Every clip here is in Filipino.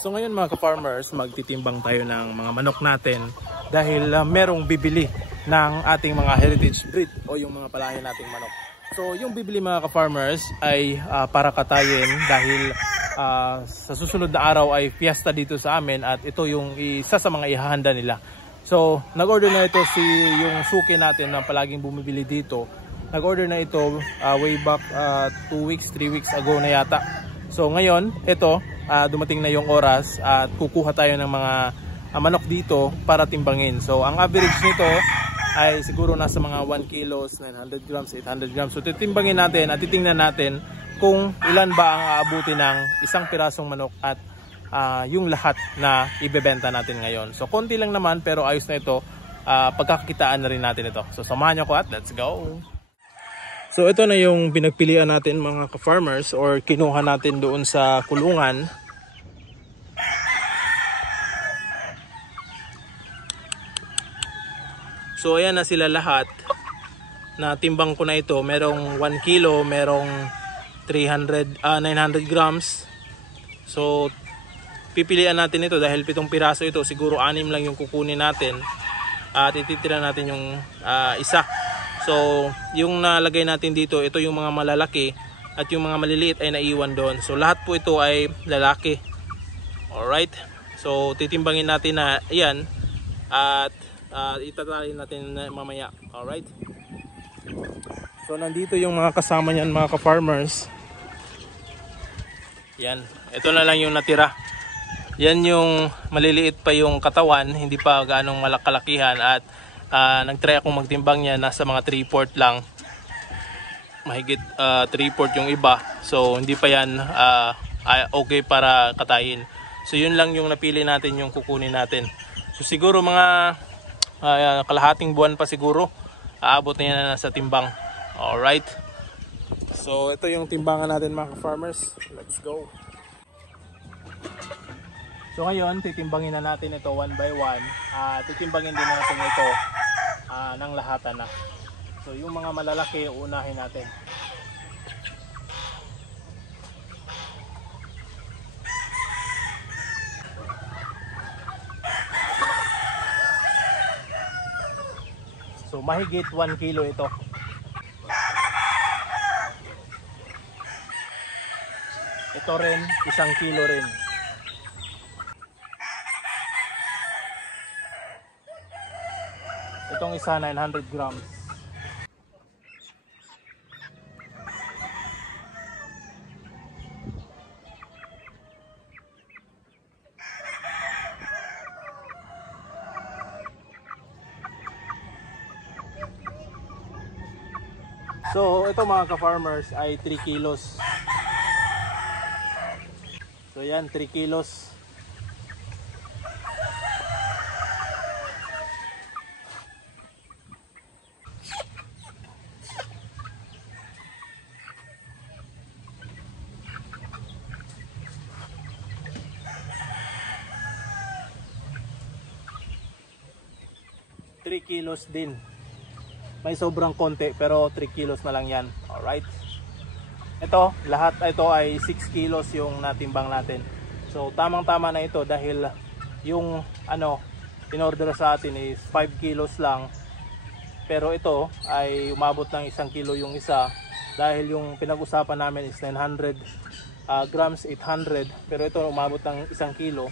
So ngayon mga ka-farmers, magtitimbang tayo ng mga manok natin dahil merong bibili ng ating mga heritage breed o yung mga palayan nating manok. So yung bibili mga ka-farmers ay para katayin dahil sa susunod na araw ay fiesta dito sa amin at ito yung isa sa mga ihahanda nila. So nag-order na ito yung suki natin na palaging bumibili dito. Nag-order na ito way back 2 weeks, 3 weeks ago na yata. So ngayon, ito dumating na yung oras at kukuha tayo ng mga manok dito para timbangin. So ang average nito ay siguro nasa mga 1 kilos, 900 grams, 800 grams. So titimbangin natin at titingnan natin kung ilan ba ang aabuti ng isang pirasong manok at yung lahat na ibebenta natin ngayon. So konti lang naman pero ayos na ito, pagkakakitaan na rin natin ito. So samahan nyo ko at let's go! So ito na yung pinagpilian natin mga ka-farmers or kinuha natin doon sa kulungan. So ayan na sila lahat. Natimbang ko na ito. Merong 1 kilo, merong 900 grams. So pipilian natin ito dahil 7 piraso ito. Siguro 6 lang yung kukunin natin. At ititira natin yung isa. So yung nalagay natin dito, ito yung mga malalaki at yung mga maliliit ay naiwan doon. So lahat po ito ay lalaki. Alright. So titimbangin natin na yan at itatalin natin mamaya. Alright. So nandito yung mga kasama niyan mga ka-farmers. Yan. Ito na lang yung natira. Yan yung maliliit pa yung katawan, hindi pa ganong malakalakihan at nag-try akong magtimbang niya, nasa mga 3/4 lang. Mahigit 3/4 yung iba. So hindi pa yan okay para katayin. So yun lang yung napili natin, yung kukunin natin. So siguro mga kalahating buwan pa siguro aabot na yan sa timbang. Alright. So ito yung timbangan natin mga farmers. Let's go. So ngayon titimbangin na natin ito one by one. Titimbangin din natin ito ng lahatan na. So yung mga malalaki unahin natin. So mahigit 1 kilo ito. Ito rin 1 kilo rin. Itong isa 900 grams. So ito mga ka-farmers ay 3 kilos. So yan 3 kilos. Kilos din. May sobrang konti pero 3 kilos na lang yan. Alright. Ito, lahat ito ay 6 kilos yung natimbang natin. So tamang tama na ito dahil yung in-order sa atin is 5 kilos lang. Pero ito ay umabot ng 1 kilo yung isa. Dahil yung pinag-usapan namin is 900 grams, 800. Pero ito umabot ng 1 kilo.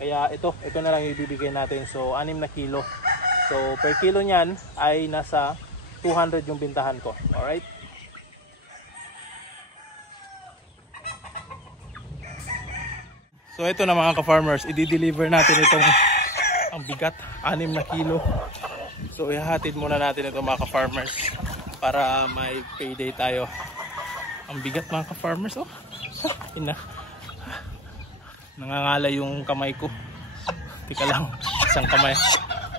Kaya ito na lang ibibigay natin. So 6 na kilo. So per kilo niyan ay nasa 200 yung bintahan ko. Alright. So ito na mga ka-farmers, i-deliver natin itong ang bigat, 6 na kilo. So ihahatid muna natin ito mga ka-farmers para may payday tayo. Ang bigat mga ka-farmers, oh. Nangangalay yung kamay ko. Tika lang, isang kamay.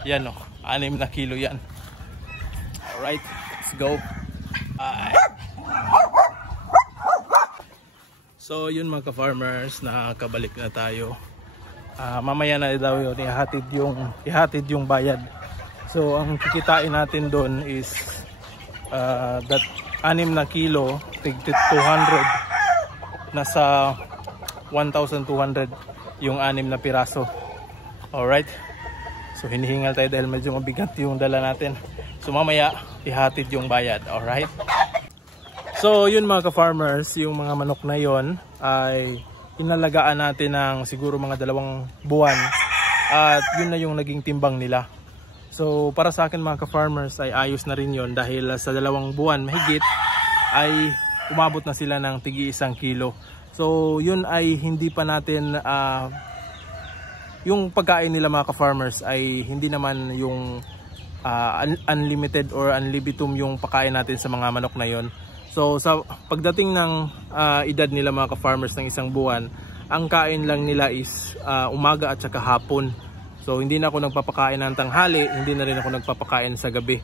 Yan, oh. 6 na kilo yan. Alright, let's go. Bye. So yun mga ka-farmers, nakabalik na tayo. Mamaya na daw yun, ihatid yung bayad. So ang kikitain natin doon is that 6 na kilo, tig 200. Nasa 1,200 yung 6 na piraso. Alright, so hinihingal tayo dahil medyo mabigat yung dala natin. So mamaya ihatid yung bayad. Alright, so yun mga ka-farmers, yung mga manok na yon ay inalagaan natin ng siguro mga 2 buwan at yun na yung naging timbang nila. So para sa akin mga ka-farmers ay ayos na rin yon dahil sa 2 buwan mahigit ay umabot na sila ng tigi 1 kilo. So yun ay hindi pa natin yung pagkain nila mga ka-farmers ay hindi naman yung unlimited or unlibitum yung pagkain natin sa mga manok na yon. So sa pagdating ng edad nila mga ka-farmers ng 1 buwan, ang kain lang nila is umaga at saka hapon. So hindi na ako nagpapakain ng tanghali, hindi na rin ako nagpapakain sa gabi.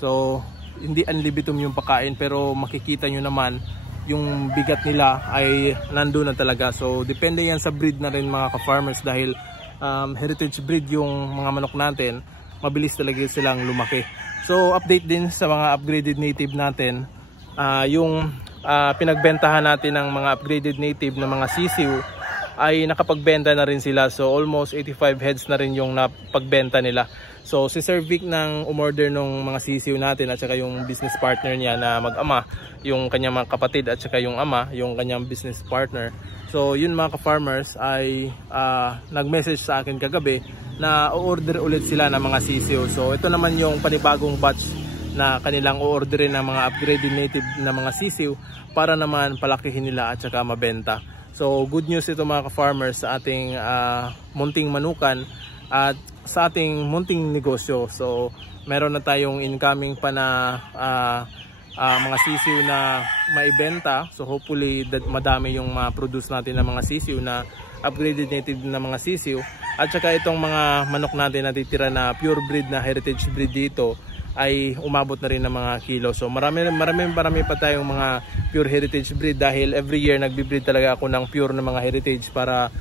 So hindi unlibitum yung pagkain, pero makikita nyo naman yung bigat nila ay nandun na talaga. So depende yan sa breed na rin mga ka-farmers dahil heritage breed yung mga manok natin, mabilis talaga silang lumaki. So update din sa mga upgraded native natin. Yung pinagbentahan natin ng mga upgraded native na mga sisiw ay nakapagbenta na rin sila. So almost 85 heads na rin yung napagbenta nila. So si Sir Vic nang umorder ng mga sisiw natin at saka yung business partner niya na mag-ama, yung kanyang mga kapatid at saka yung ama, yung kanyang business partner. So yun mga ka-farmers ay nag-message sa akin kagabi na o-order ulit sila ng mga sisiw. So ito naman yung panibagong batch na kanilang o-orderin ng mga upgraded native na mga sisiw para naman palakihin nila at saka mabenta. So good news ito mga ka-farmers sa ating munting manukan at sa ating munting negosyo. So meron na tayong incoming pa na mga sisiw na maibenta. So hopefully madami yung ma-produce natin ng mga sisiw na upgraded native na mga sisiw. At saka itong mga manok natin na titira na pure breed na heritage breed dito ay umabot na rin ng mga kilo. So marami pa tayong mga pure heritage breed dahil every year nagbi-breed talaga ako ng pure na mga heritage para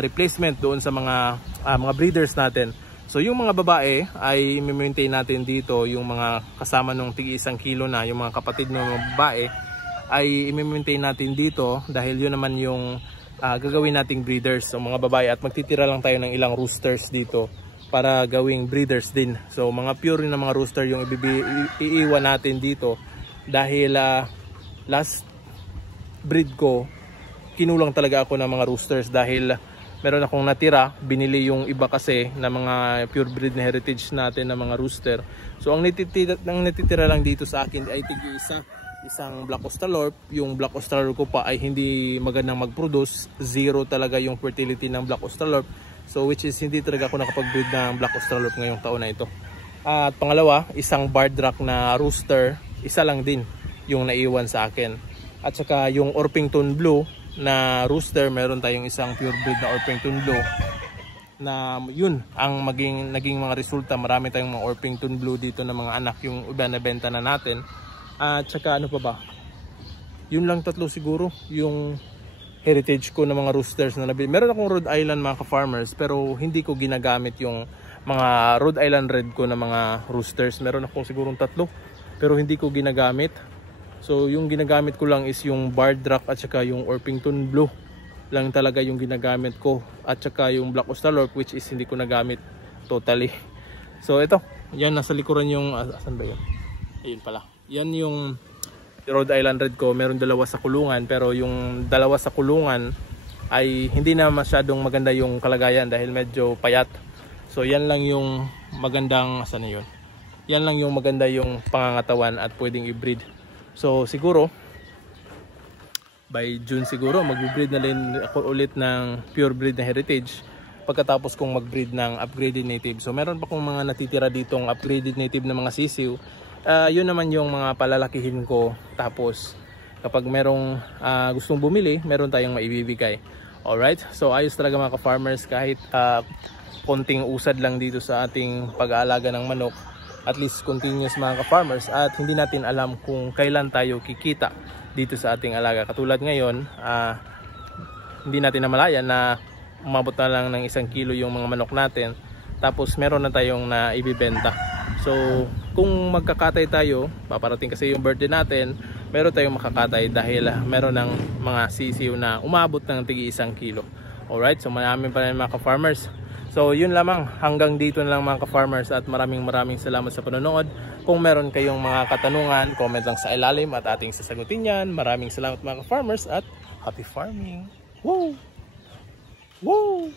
replacement doon sa mga breeders natin. So yung mga babae ay i-maintain natin dito, yung mga kasama ng tigi 1 kilo na, yung mga kapatid ng mga babae ay i-maintain natin dito dahil yun naman yung gagawin nating breeders, so mga babae, at magtitira lang tayo ng ilang roosters dito para gawing breeders din. So mga pure na mga rooster yung iiwan natin dito dahil last breed ko kinulang talaga ako ng mga roosters dahil meron akong natira, binili yung iba kasi na mga pure breed na heritage natin na mga rooster. So ang natitira lang dito sa akin ay isang Black Australorp. Yung Black Australorp ko pa ay hindi magandang mag-produce, 0 talaga yung fertility ng Black Australorp. So which is hindi talaga ako nakapag-breed ng Black Australorp ngayong taon na ito. At pangalawa, isang Barred Rock na rooster, isa lang din yung naiwan sa akin. At saka yung Orpington Blue na rooster, meron tayong isang pure breed na Orpington Blue na yun ang naging mga resulta. Marami tayong mga Orpington Blue dito na mga anak, yung iba na benta na natin. At saka ano pa ba, yun lang 3 siguro yung heritage ko ng mga roosters na nabili. Meron akong Rhode Island mga ka-farmers, pero hindi ko ginagamit yung mga Rhode Island Red ko na mga roosters. Meron akong sigurong 3 pero hindi ko ginagamit. So yung ginagamit ko lang is yung Barred Rock at saka yung Orpington Blue lang talaga yung ginagamit ko, at saka yung Black Australorp which is hindi ko nagamit totally. So ito, yan nasa likuran yung asan ba yun? Ayun pala. Yan yung Rhode Island Red ko. Meron 2 sa kulungan, pero yung 2 sa kulungan ay hindi na masyadong maganda yung kalagayan dahil medyo payat. So yan lang yung magandang, asan na yun? Yan lang yung maganda yung pangangatawan at pwedeng i-breed. So siguro by June siguro mag-breed na rin ako ulit ng pure breed na heritage pagkatapos kong mag-breed ng upgraded native. So meron pa kong mga natitira ditong upgraded native na mga sisiw. Yun naman yung mga palalakihin ko, tapos kapag merong gustong bumili, meron tayong maibibigay. Alright, so ayos talaga mga ka-farmers, kahit konting usad lang dito sa ating pag-aalaga ng manok, at least continuous mga ka-farmers, at hindi natin alam kung kailan tayo kikita dito sa ating alaga. Katulad ngayon, hindi natin namalayan na umabot na lang ng 1 kilo yung mga manok natin, tapos meron na tayong na ibibenta. So kung magkakatay tayo, paparating kasi yung birthday natin, meron tayong makakatay dahil meron ng mga sisiw na umabot ng tigi 1 kilo. Alright, so marami pa rin mga ka-farmers. So yun lamang, hanggang dito na lang mga ka-farmers at maraming salamat sa panonood. Kung meron kayong mga katanungan, comment lang sa ilalim at ating sasagutin yan. Maraming salamat mga ka-farmers at happy farming! Woo! Woo!